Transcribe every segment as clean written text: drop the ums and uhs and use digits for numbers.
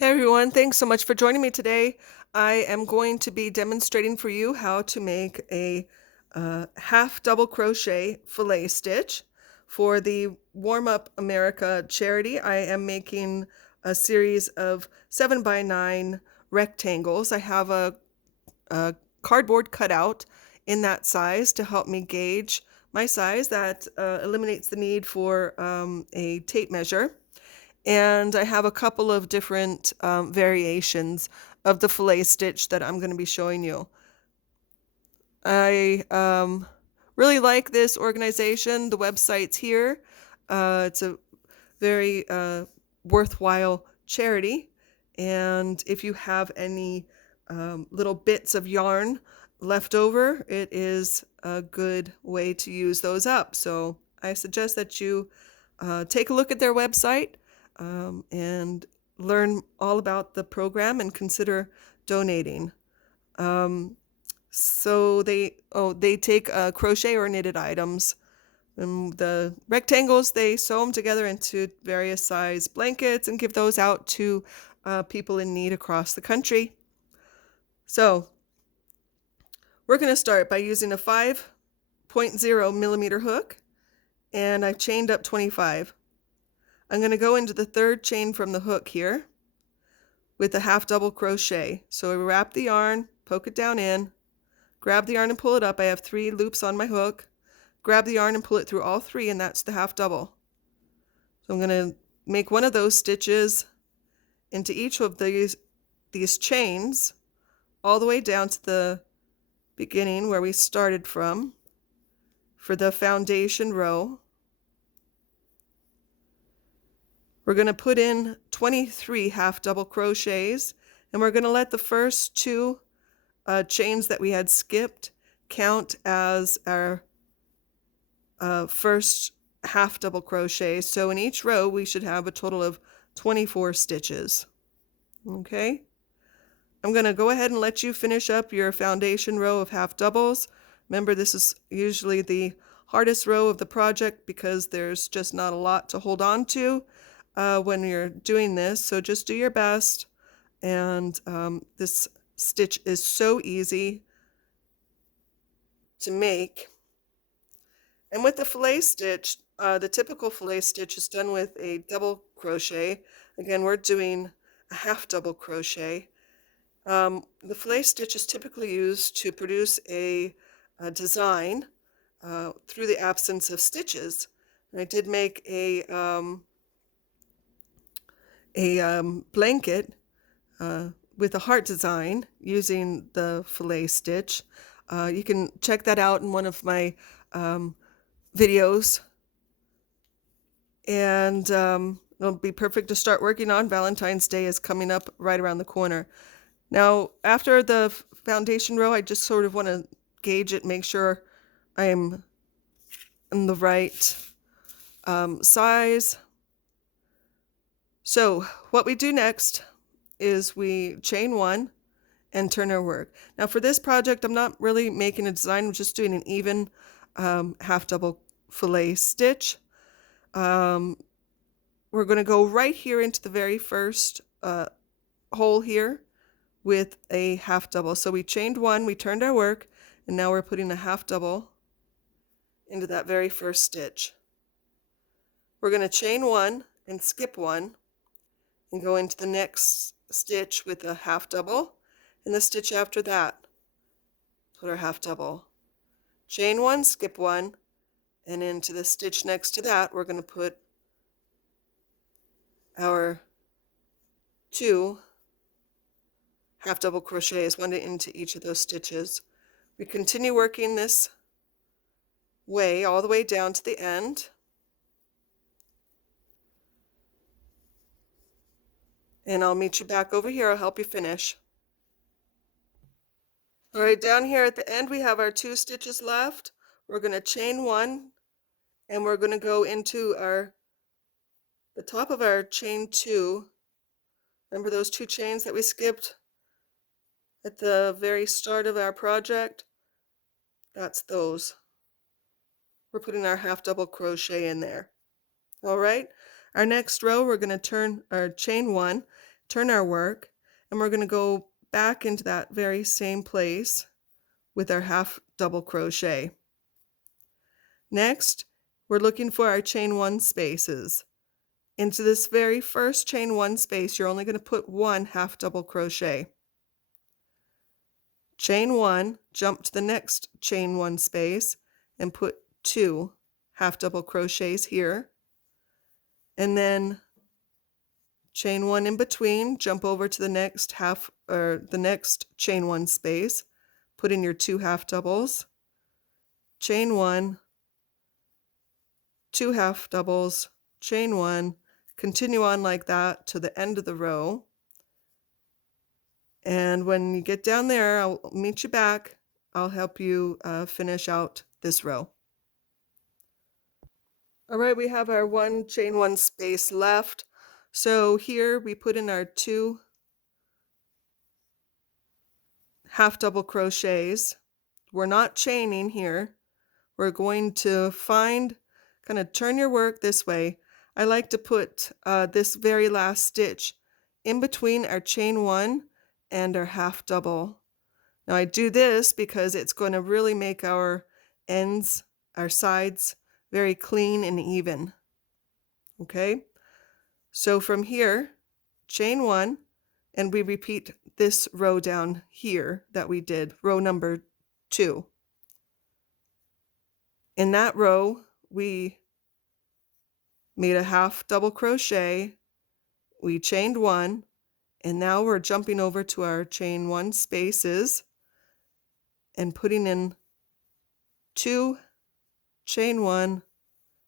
Hey everyone, thanks so much for joining me today. I am going to be demonstrating for you how to make a half double crochet fillet stitch for the Warm Up America charity. I am making a series of 7 by 9 rectangles. I have a cardboard cutout in that size to help me gauge my size. That eliminates the need for a tape measure. And I have a couple of different variations of the fillet stitch that I'm going to be showing you. I really like this organization. The website's here. It's a very worthwhile charity. And if you have any little bits of yarn left over, it is a good way to use those up. So I suggest that you take a look at their website and learn all about the program and consider donating. Um, they take crochet or knitted items. And the rectangles, they sew them together into various size blankets and give those out to people in need across the country. So we're going to start by using a 5.0 millimeter hook, and I've chained up 25. I'm going to go into the third chain from the hook here with a half double crochet. So I wrap the yarn, poke it down in, grab the yarn and pull it up. I have 3 loops on my hook. Grab the yarn and pull it through all 3, and that's the half double. So I'm going to make one of those stitches into each of these chains all the way down to the beginning where we started from for the foundation row. We're going to put in 23 half double crochets, and we're going to let the first 2 chains that we had skipped count as our first half double crochet. So in each row we should have a total of 24 stitches. Okay, I'm going to go ahead and let you finish up your foundation row of half doubles. Remember, this is usually the hardest row of the project because there's just not a lot to hold on to when you're doing this. So just do your best. And this stitch is so easy to make. And with the fillet stitch, the typical fillet stitch is done with a double crochet. Again, we're doing a half double crochet. The fillet stitch is typically used to produce a design through the absence of stitches. And I did make a blanket with a heart design using the fillet stitch. You can check that out in one of my videos, and it'll be perfect to start working on. Valentine's Day is coming up right around the corner. Now, after the foundation row, I just sort of want to gauge it, make sure I'm in the right size. So what we do next is we chain 1 and turn our work. Now for this project, I'm not really making a design. I'm just doing an even half double fillet stitch. We're going to go right here into the very first hole here with a half double. So we chained 1, we turned our work, and now we're putting a half double into that very first stitch. We're going to chain 1 and skip 1 and go into the next stitch with a half double, and the stitch after that put our half double. Chain 1, skip 1, and into the stitch next to that we're going to put our 2 half double crochets, 1 into each of those stitches. We continue working this way all the way down to the end. And I'll meet you back over here. I'll help you finish. All right, down here at the end we have our 2 stitches left. We're going to chain 1, and we're going to go into the top of our chain 2. Remember those 2 chains that we skipped at the very start of our project? That's those. We're putting our half double crochet in there. All right, our next row we're going to turn our chain 1, turn our work, and we're going to go back into that very same place with our half double crochet. Next, we're looking for our chain 1 spaces. Into this very first chain 1 space, you're only going to put 1 half double crochet. Chain 1, jump to the next chain 1 space and put 2 half double crochets here. And then chain 1 in between, jump over to the next chain 1 space, put in your 2 half doubles, chain 1, 2 half doubles, chain 1, continue on like that to the end of the row. And when you get down there, I'll meet you back. I'll help you finish out this row. All right, we have our 1 chain 1 space left. So here we put in our 2 half double crochets. We're not chaining here. We're going to kind of turn your work this way. I like to put this very last stitch in between our chain 1 and our half double. Now I do this because it's going to really make our ends, our sides, very clean and even. Okay, so from here, chain 1, and we repeat this row down here that we did, row number 2. In that row, we made a half double crochet, we chained 1, and now we're jumping over to our chain 1 spaces and putting in 2, chain 1,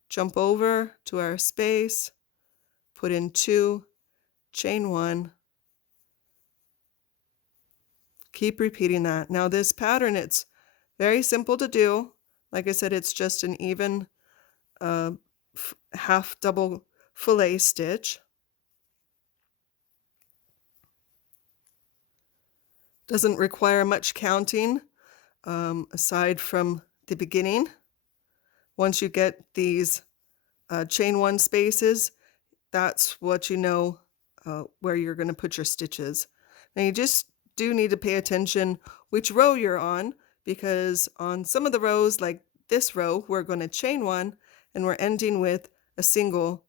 jump over to our space, put in 2, chain 1. Keep repeating that. Now this pattern, it's very simple to do. Like I said, it's just an even half double filet stitch. Doesn't require much counting aside from the beginning. Once you get these chain 1 spaces, that's what you know where you're going to put your stitches. Now you just do need to pay attention which row you're on, because on some of the rows, like this row, we're going to chain 1 and we're ending with a single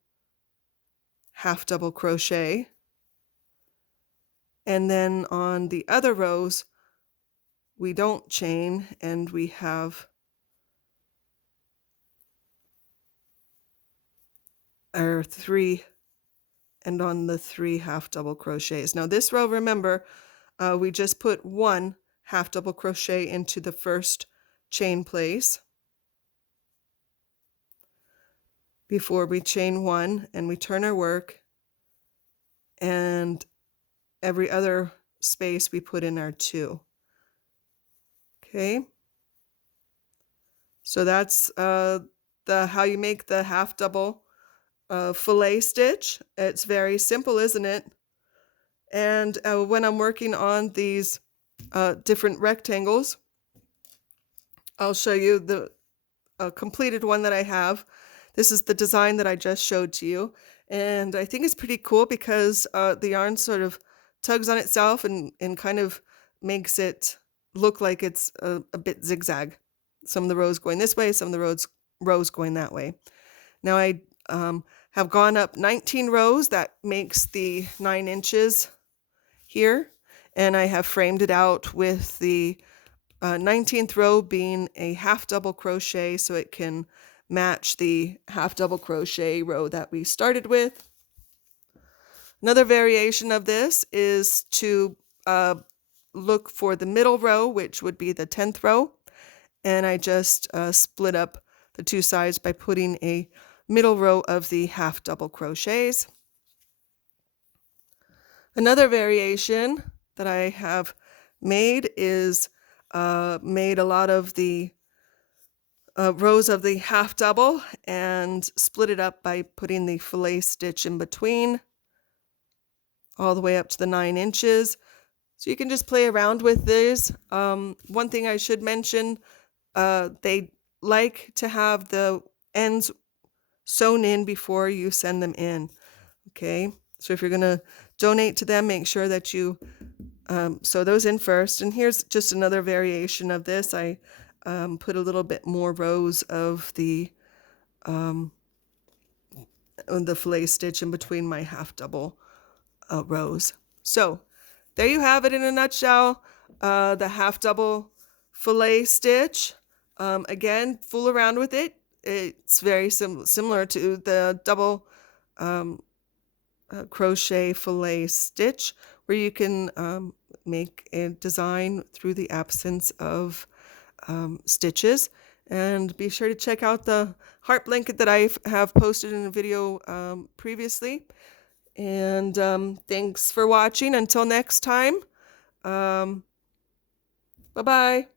half double crochet. And then on the other rows, we don't chain and we have our 3, and on the 3 half double crochets. Now this row, remember, we just put 1 half double crochet into the first chain place before we chain 1, and we turn our work, and every other space we put in our 2. Okay, so that's how you make the half double filet stitch. It's very simple, isn't it? And when I'm working on these different rectangles, I'll show you the completed one that I have. This is the design that I just showed to you, and I think it's pretty cool because the yarn sort of tugs on itself and kind of makes it look like it's a bit zigzag. Some of the rows going this way, some of the rows going that way. Now I have gone up 19 rows. That makes the 9 inches here, and I have framed it out with the 19th row being a half double crochet, so it can match the half double crochet row that we started with. Another variation of this is to look for the middle row, which would be the 10th row, and I just split up the 2 sides by putting a middle row of the half double crochets. Another variation that I have made is made a lot of the rows of the half double and split it up by putting the filet stitch in between all the way up to the 9 inches. So you can just play around with these. One thing I should mention, they like to have the ends sewn in before you send them in. Okay, so if you're going to donate to them, make sure that you sew those in first. And here's just another variation of this. I put a little bit more rows of um, the fillet stitch in between my half double rows. So there you have it in a nutshell, the half double fillet stitch. Again, fool around with it. It's very similar to the double crochet fillet stitch, where you can make a design through the absence of stitches. And be sure to check out the heart blanket that I have posted in a video previously. And thanks for watching. Until next time, bye-bye.